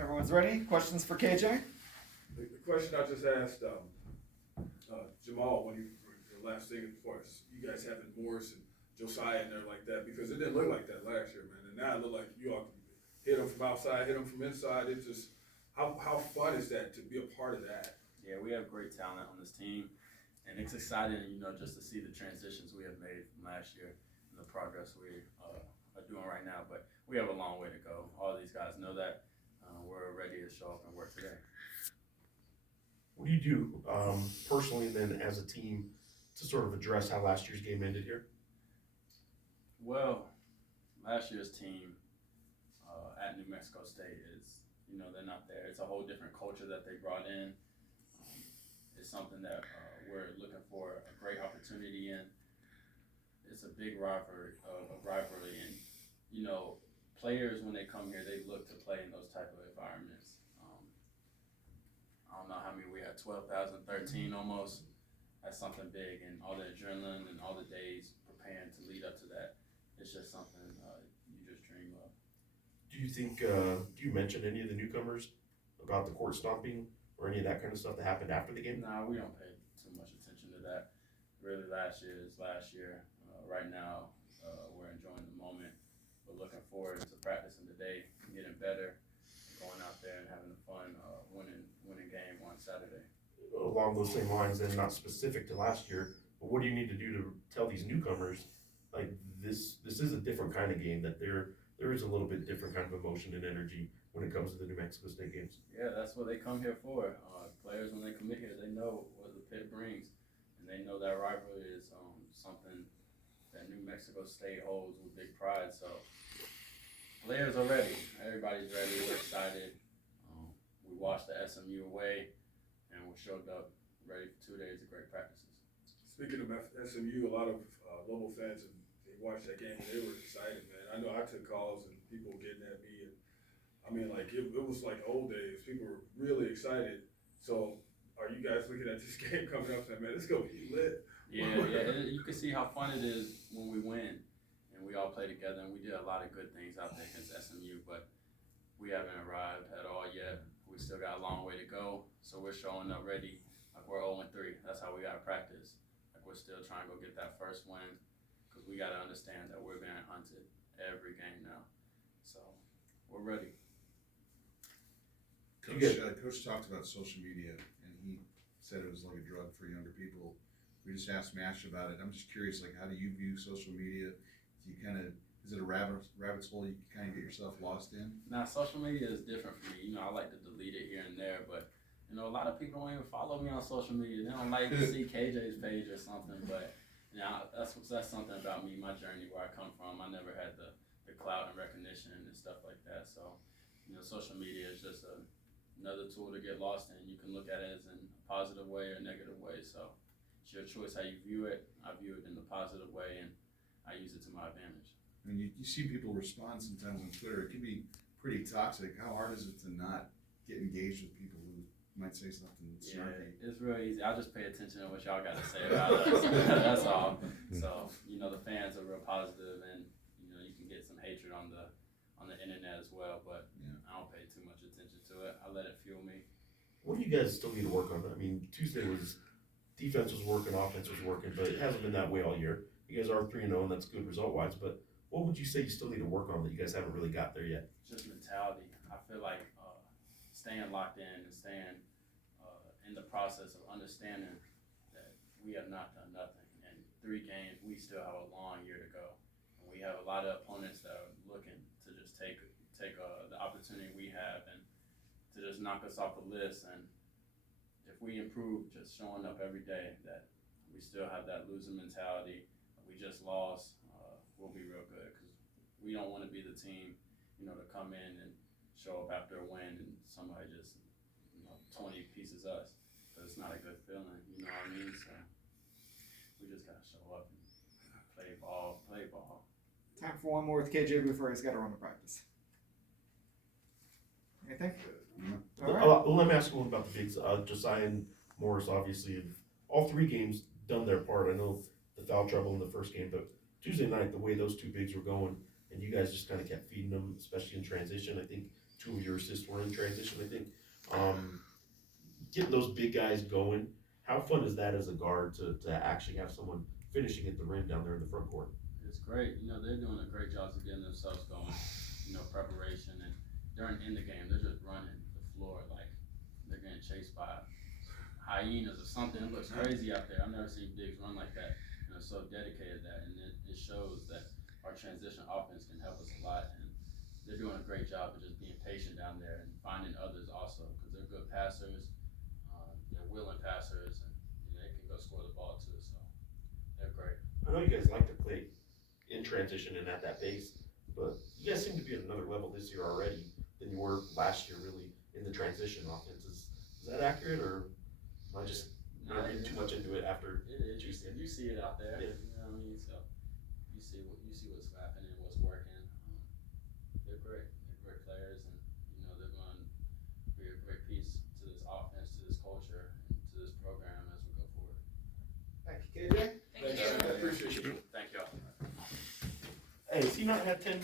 Everyone's ready? Questions for KJ? The question I just asked Jamal when the last thing before you guys having Morris and Josiah in there like that, because it didn't look like that last year, man. And now it looked like you all hit them from outside, hit them from inside. It's just how fun is that to be a part of that? Yeah, we have great talent on this team, and it's exciting, just to see the transitions we have made from last year and the progress we are doing right now. But we have a long way to go. All these guys know that. We're ready to show up and work today. What do you do personally and then as a team to sort of address how last year's game ended here? Well, last year's team at New Mexico State is, they're not there. It's a whole different culture that they brought in. It's something that we're looking for a great opportunity in. It's a big rivalry, and players when they come here, they look to play in those type of environments. I don't know how many we had, 12,013 almost. That's something big, and all the adrenaline and all the days preparing to lead up to that. It's just something you just dream of. Do you think, do you mention any of the newcomers about the court stomping or any of that kind of stuff that happened after the game? Nah, we don't pay too much attention to that. Really, last year is last year. Right now, we're enjoying the moment. We're looking forward to practicing today, getting better, going out there and having fun, winning game on Saturday. Along those same lines, and not specific to last year, but what do you need to do to tell these newcomers, like this is a different kind of game, that there is a little bit different kind of emotion and energy when it comes to the New Mexico State games? Yeah, that's what they come here for. Players, when they commit here, they know what the pit brings, and they know that rivalry is something that New Mexico State holds with big pride. So players are ready. Everybody's ready. We're excited. We watched the SMU away, and we showed up ready for 2 days of great practices. Speaking of SMU, a lot of Lobo fans, they watched that game and they were excited, man. I know I took calls and people getting at me, and I mean, like it was like old days. People were really excited. So, are you guys looking at this game coming up saying, man, it's gonna be lit? Yeah. You can see how fun it is when we win, and we all play together. And we did a lot of good things out there against SMU, but we haven't arrived at all yet. We still got a long way to go. So we're showing up ready, like we're 0-3. That's how we got to practice. Like we're still trying to go get that first win, because we got to understand that we're being hunted every game now. So we're ready. Coach talked about social media, and he said it was like a drug for younger people. We just asked Mash about it. I'm just curious, like, how do you view social media? Do you is it a rabbit's hole you kind of get yourself lost in? Now, social media is different for me. I like to delete it here and there, but a lot of people don't even follow me on social media. They don't like to see KJ's page or something, but that's something about me, my journey, where I come from. I never had the clout and recognition and stuff like that. So, social media is just another tool to get lost in. You can look at it as in a positive way or negative way. So it's your choice how you view it. I view it in the positive way, and I use it to my advantage. And you see people respond sometimes on Twitter. It can be pretty toxic. How hard is it to not get engaged with people who might say something snarky? Yeah, it's real easy. I just pay attention to what y'all got to say about us. That's all. So the fans are real positive, and you can get some hatred on the internet as well. But I don't pay too much attention to it. I let it fuel me. What do you guys still need to work on? I mean, Tuesday was defense was working, offense was working, but it hasn't been that way all year. You guys are 3-0, and that's good result-wise, but what would you say you still need to work on that you guys haven't really got there yet? Just mentality. I feel like staying locked in and staying in the process of understanding that we have not done nothing. In 3 games, we still have a long year to go. And we have a lot of opponents that are looking to just take the opportunity we have and to just knock us off the list. And if we improve just showing up every day, that we still have that losing mentality, we just lost, we'll be real good, because we don't want to be the team, to come in and show up after a win and somebody just, 20 pieces us. But it's not a good feeling, you know what I mean? So we just got to show up and play ball. Time for one more with KJ before he's got to run to practice. Anything? All right. Well, let me ask you one about the bigs. Josiah and Morris, obviously, have all 3 games done their part. I know the foul trouble in the first game, but Tuesday night, the way those 2 bigs were going, and you guys just kind of kept feeding them, especially in transition. I think 2 of your assists were in transition, I think. Getting those big guys going, how fun is that as a guard to actually have someone finishing at the rim down there in the front court? It's great. They're doing a great job of getting themselves going. Preparation, and in the game, they're just running the floor like they're getting chased by hyenas or something. It looks crazy out there. I've never seen bigs run like that. So dedicated that, and it shows that our transition offense can help us a lot. And they're doing a great job of just being patient down there and finding others also, because they're good passers. They're willing passers, and they can go score the ball too. So they're great. I know you guys like to play in transition and at that pace, but you guys seem to be at another level this year already than you were last year, really, in the transition offense. Is that accurate, or am I just reading too much into it after? It is. You see it out there. Yeah. You know what I mean? So you see what's happening, what's working. They're great. They're great players, and they're going to be a great piece to this offense, to this culture, and to this program as we go forward. Thank you, KJ. Thanks, man. I appreciate you. Thank y'all. Hey, has he not had 10